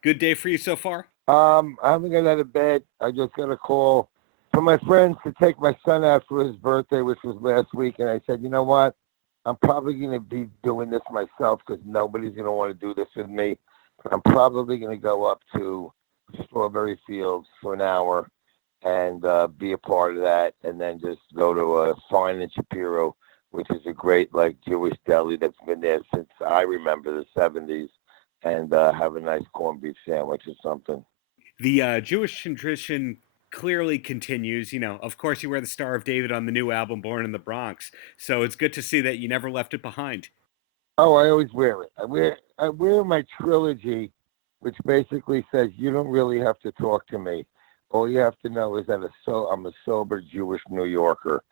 Good day for you so far? I haven't got out of bed. I just got a call from my friends to take my son out for his birthday, which was last week. And I said, you know what? I'm probably going to be doing this myself because nobody's going to want to do this with me. But I'm probably going to go up to Strawberry Fields for an hour and be a part of that, and then just go to Fine and Shapiro, which is a great like Jewish deli that's been there since I remember the '70s, and have a nice corned beef sandwich or something. The Jewish tradition clearly continues. Of course, you wear the Star of David on the new album, Born in the Bronx. So it's good to see that you never left it behind. Oh, I always wear it. I wear my trilogy, which basically says you don't really have to talk to me. All you have to know is that I'm a sober Jewish New Yorker.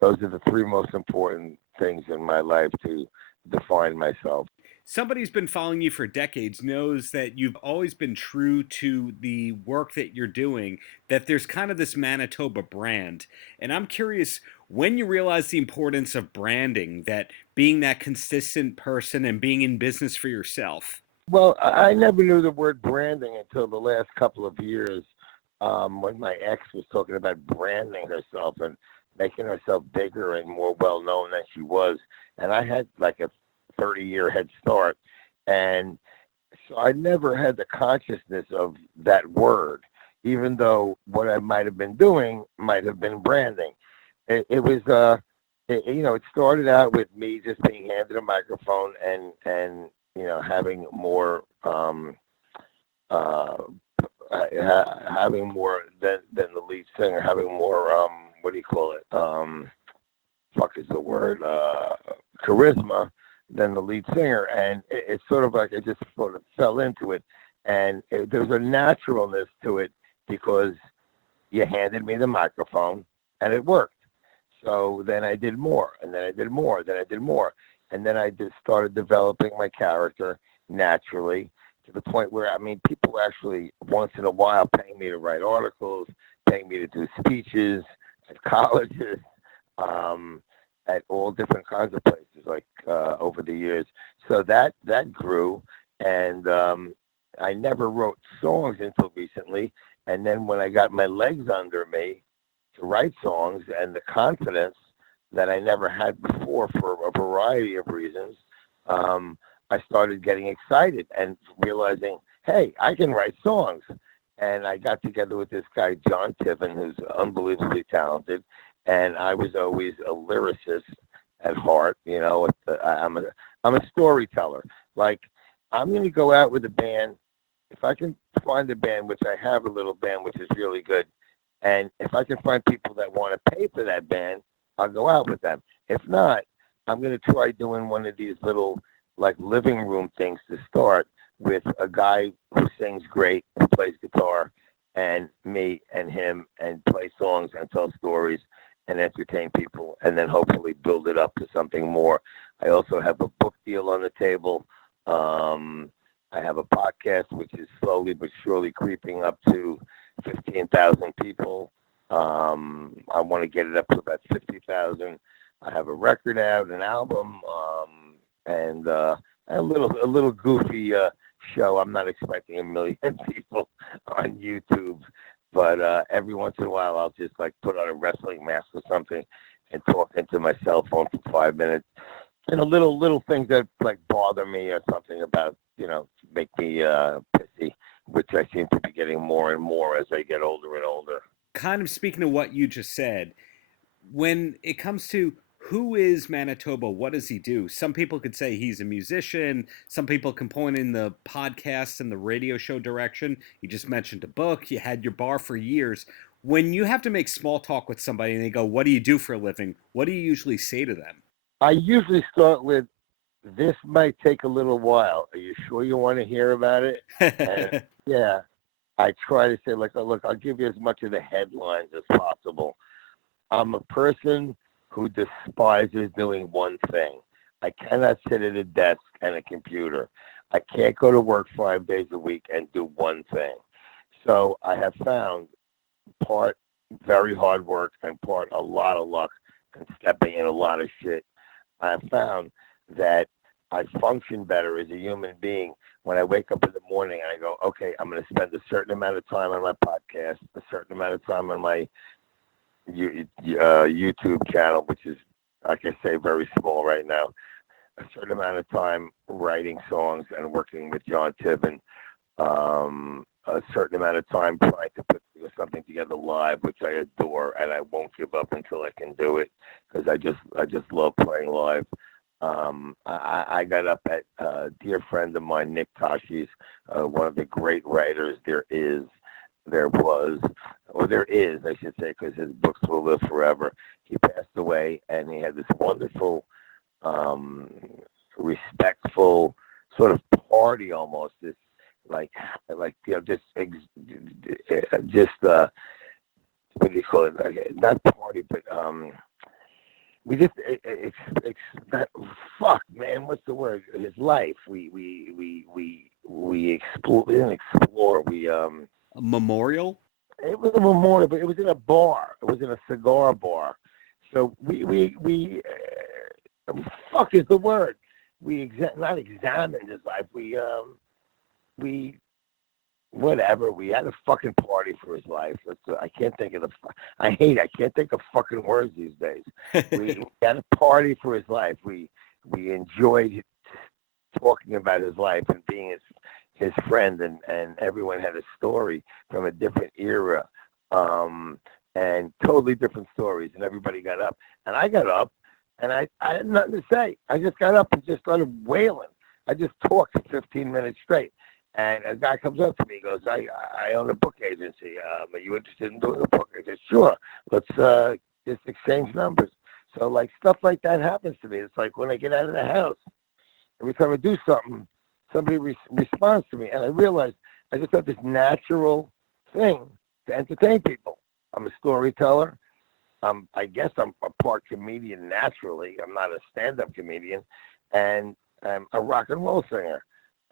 Those are the three most important things in my life to define myself. Somebody who's been following you for decades knows that you've always been true to the work that you're doing, that there's kind of this Manitoba brand. And I'm curious when you realize the importance of branding, that being that consistent person and being in business for yourself. Well, I never knew the word branding until the last couple of years, when my ex was talking about branding herself and making herself bigger and more well known than she was. And I had like a 30-year head start. And so I never had the consciousness of that word, even though what I might have been doing might have been branding. It was, it started out with me just being handed a microphone and having more uh, having more than the lead singer, having more what do you call it? Fuck is the word? Charisma than the lead singer, and it's sort of like I just sort of fell into it, and there's a naturalness to it because you handed me the microphone and it worked. So then I did more, and then I did more, then I did more, and then I just started developing my character naturally to the point where I mean, people actually once in a while paying me to write articles, paying me to do speeches at colleges, um, at all different kinds of places, like over the years. So that grew, and I never wrote songs until recently. And then when I got my legs under me to write songs and the confidence that I never had before for a variety of reasons, I started getting excited and realizing, hey, I can write songs. And I got together with this guy, John Tiven, who's unbelievably talented. And I was always a lyricist at heart. I'm a storyteller. Like, I'm going to go out with a band. If I can find a band, which I have a little band, which is really good, and if I can find people that want to pay for that band, I'll go out with them. If not, I'm going to try doing one of these little like living room things to start with a guy who sings great, who plays guitar, and me and him, and play songs and tell stories and entertain people, and then hopefully build it up to something more. I also have a book deal on the table. I have a podcast which is slowly but surely creeping up to 15,000 people. I want to get it up to about 50,000. I have a record out, an album, and a little goofy show. I'm not expecting a million people on YouTube, but every once in a while I'll just like put on a wrestling mask or something and talk into my cell phone for 5 minutes. And a little things that like bother me or something about make me pissy, which I seem to be getting more and more as I get older and older. Kind of speaking of what you just said, when it comes to who is Manitoba, what does he do? Some people could say he's a musician. Some people can point in the podcast and the radio show direction. You just mentioned a book. You had your bar for years. When you have to make small talk with somebody and they go, "What do you do for a living?" What do you usually say to them? I usually start with, this might take a little while. Are you sure you want to hear about it? And yeah, I try to say like, oh, look, I'll give you as much of the headlines as possible. I'm a person who despises doing one thing. I cannot sit at a desk and a computer. I can't go to work 5 days a week and do one thing. So I have found part very hard work and part a lot of luck and stepping in a lot of shit. I have found that I function better as a human being when I wake up in the morning and I go, okay, I'm going to spend a certain amount of time on my podcast, a certain amount of time on my YouTube channel, which is, like I say, very small right now. A certain amount of time writing songs and working with John Tiven. A certain amount of time trying to put something together live, which I adore, and I won't give up until I can do it because I just love playing live. I got up at a dear friend of mine, Nick Tashi's, one of the great writers there was, or there is, I should say, because his books will live forever. He passed away, and he had this wonderful, respectful sort of party almost. This like just what do you call it? Not party, but we just not, fuck, man, what's the word? His life. We explore. We didn't explore. A memorial. It was a memorial, but it was in a bar. It was in a cigar bar. So we fuck is the word. We not examined his life. We whatever. We had a fucking party for his life. I can't think of I can't think of fucking words these days. We had a party for his life. We enjoyed talking about his life and being his friend, and everyone had a story from a different era, and totally different stories. And everybody got up, and I got up, and I had nothing to say. I just got up and just started wailing. I just talked for 15 minutes straight. And a guy comes up to me, goes, I own a book agency. Are you interested in doing a book? I said, sure. Let's just exchange numbers. So, like, stuff like that happens to me. It's like when I get out of the house, every time I do something, somebody responds to me. And I realized I just have this natural thing to entertain people. I'm a storyteller. I guess I'm a part comedian naturally. I'm not a stand-up comedian. And I'm a rock and roll singer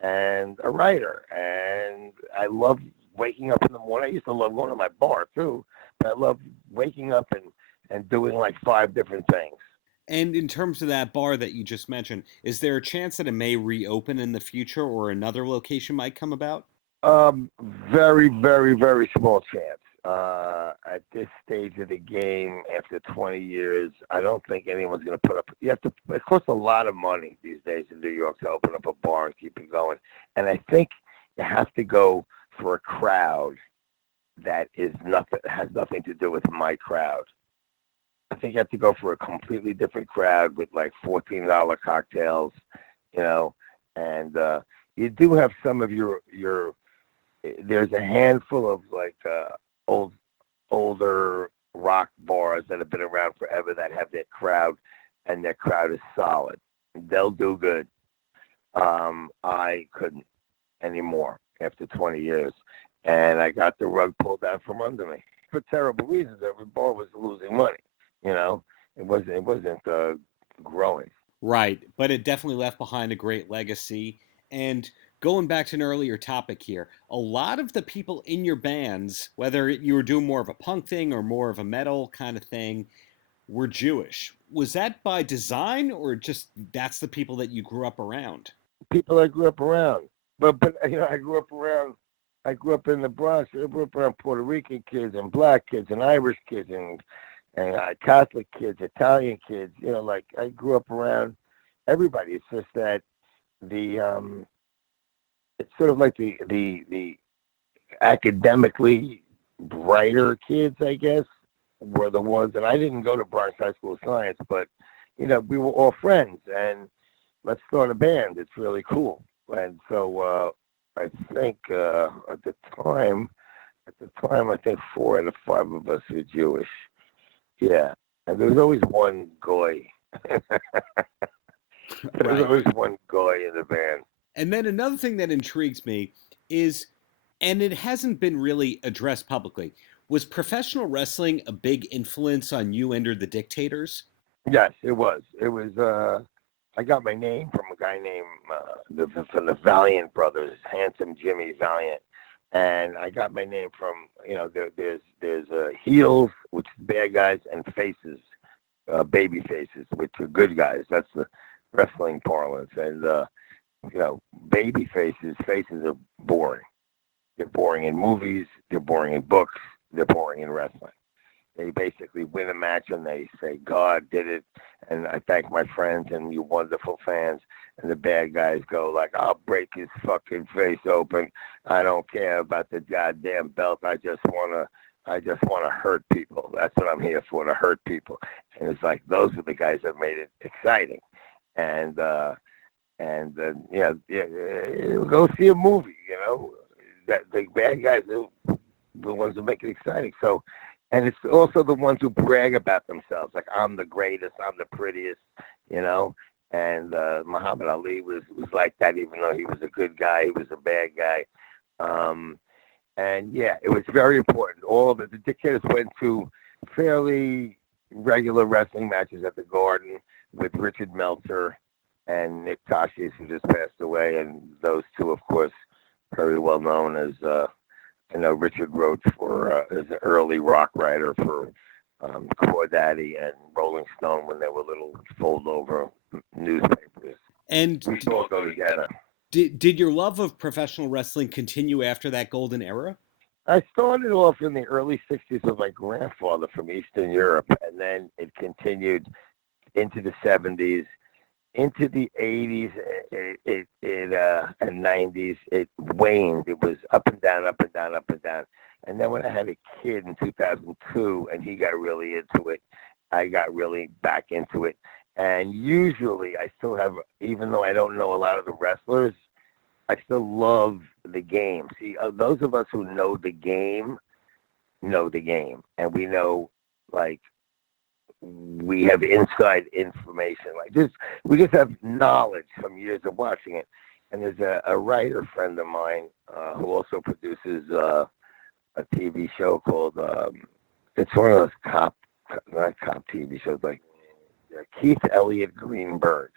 and a writer, and I love waking up in the morning. I used to love going to my bar too, but I love waking up and doing like 5 different things. And in terms of that bar that you just mentioned, is there a chance that it may reopen in the future or another location might come about? Very, very, very small chance. At this stage of the game, after 20 years, I don't think anyone's going to put up. It costs a lot of money these days in New York to open up a bar and keep it going. And I think you have to go for a crowd that has nothing to do with my crowd. I think you have to go for a completely different crowd with like $14 cocktails, and you do have some of your. There's a handful of like older rock bars that have been around forever that have their crowd, and their crowd is solid. They'll do good. I couldn't anymore after 20 years, and I got the rug pulled out from under me for terrible reasons. Every bar was losing money. It wasn't growing. Right, but it definitely left behind a great legacy. And going back to an earlier topic here, a lot of the people in your bands, whether you were doing more of a punk thing or more of a metal kind of thing, were Jewish. Was that by design, or just that's the people that you grew up around? People I grew up around, but I grew up in the Bronx. I grew up around Puerto Rican kids and black kids and Irish kids and Catholic kids, Italian kids. Like I grew up around everybody. It's just that it's sort of like the academically brighter kids, I guess, were the ones. And I didn't go to Bronx High School of Science, but we were all friends, and let's start a band. It's really cool. And so I think at the time, I think 4 out of 5 of us were Jewish. Yeah, and there was always one goy. There was always one goy in the band. And then another thing that intrigues me is, and it hasn't been really addressed publicly, was professional wrestling a big influence on you and the Dictators? Yes, it was. It was. I got my name from a guy named from the Valiant brothers, Handsome Jimmy Valiant, and I got my name from there's heels, which is bad guys, and faces, baby faces, which are good guys. That's wrestling parlance. And baby faces are boring. They're boring in movies. They're boring in books. They're boring in wrestling. They basically win a match and they say, God did it. And I thank my friends and you wonderful fans. And the bad guys go like, I'll break his fucking face open. I don't care about the goddamn belt. I just wanna hurt people. That's what I'm here for, to hurt people. And it's like, those are the guys that made it exciting. And, go see a movie, that the bad guys are the ones who make it exciting. So, and it's also the ones who brag about themselves, like I'm the greatest, I'm the prettiest, And Muhammad Ali was like that, even though he was a good guy, he was a bad guy. And yeah, it was very important. All of the Dictators went to fairly regular wrestling matches at the Garden with Richard Meltzer and Nick Tashi's, who just passed away, and those two, of course, very well known as. Richard wrote as an early rock writer for Daddy and Rolling Stone when they were little fold-over newspapers. And we all go together. Did your love of professional wrestling continue after that golden era? I started off in the early 60s with my grandfather from Eastern Europe, and then it continued into the 70s. Into the 80s and 90s, it waned. It was up and down, up and down, up and down. And then when I had a kid in 2002 and he got really into it, I got really back into it. And usually I still have, even though I don't know a lot of the wrestlers, I still love the game. See, those of us who know the game. And we know, like, we have inside information like this. We just have knowledge from years of watching it. And there's a writer friend of mine who also produces a TV show called, it's one of those not cop TV shows, like Keith Elliott Greenberg.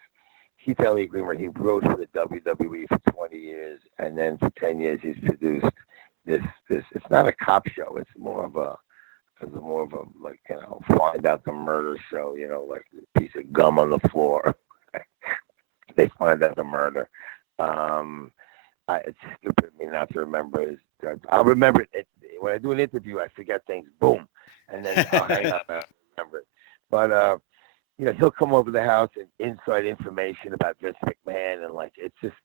Keith Elliott Greenberg, he wrote for the WWE for 20 years, and then for 10 years he's produced this. It's not a cop show. It's more of a find out the murder show, like a piece of gum on the floor. They find out the murder. It's stupid of me not to remember. I'll remember it. When I do an interview, I forget things. Boom. And then I'll hang on and remember it. But, he'll come over the house and inside information about Vince McMahon. And, it's just,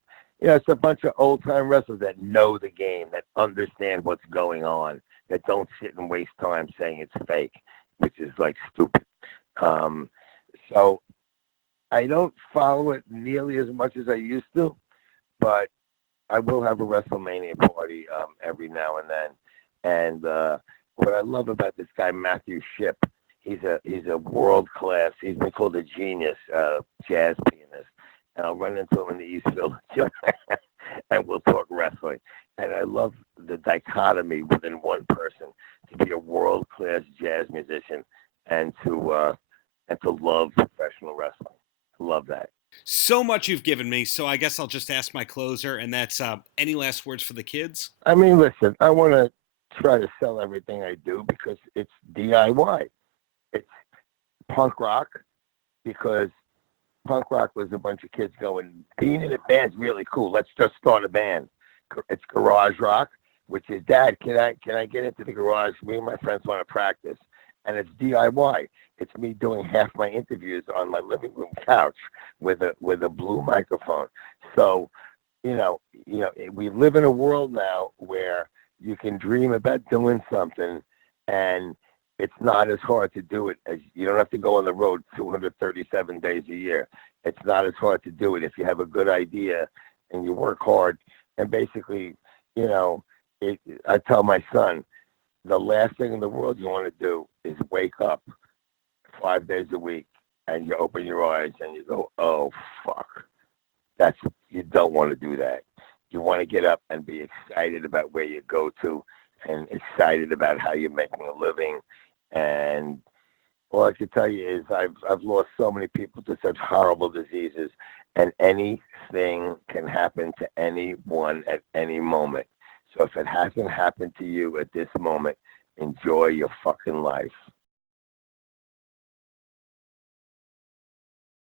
it's a bunch of old-time wrestlers that know the game, that understand what's going on, that don't sit and waste time saying it's fake, which is stupid. So I don't follow it nearly as much as I used to, but I will have a WrestleMania party every now and then. And what I love about this guy Matthew Shipp, he's a world class. He's been called a genius jazz pianist, and I'll run into him in the East Village, and we'll talk wrestling. And I love the dichotomy within one person to be a world-class jazz musician and to love professional wrestling. I love that. So much you've given me, so I guess I'll just ask my closer, and that's any last words for the kids? I mean, listen, I want to try to sell everything I do because it's DIY. It's punk rock because punk rock was a bunch of kids going, being in a band's really cool. Let's just start a band. It's garage rock, which is, Dad, can I get into the garage? Me and my friends want to practice. And it's DIY. It's me doing half my interviews on my living room couch with a blue microphone. So, we live in a world now where you can dream about doing something, and it's not as hard to do it as you don't have to go on the road 237 days a year. It's not as hard to do it if you have a good idea and you work hard. And basically, I tell my son, the last thing in the world you want to do is wake up 5 days a week and you open your eyes and you go, oh, fuck. You don't want to do that. You want to get up and be excited about where you go to and excited about how you're making a living. And all I can tell you is I've lost so many people to such horrible diseases, and anything can happen to anyone at any moment. So if it hasn't happened to you at this moment, enjoy your fucking life.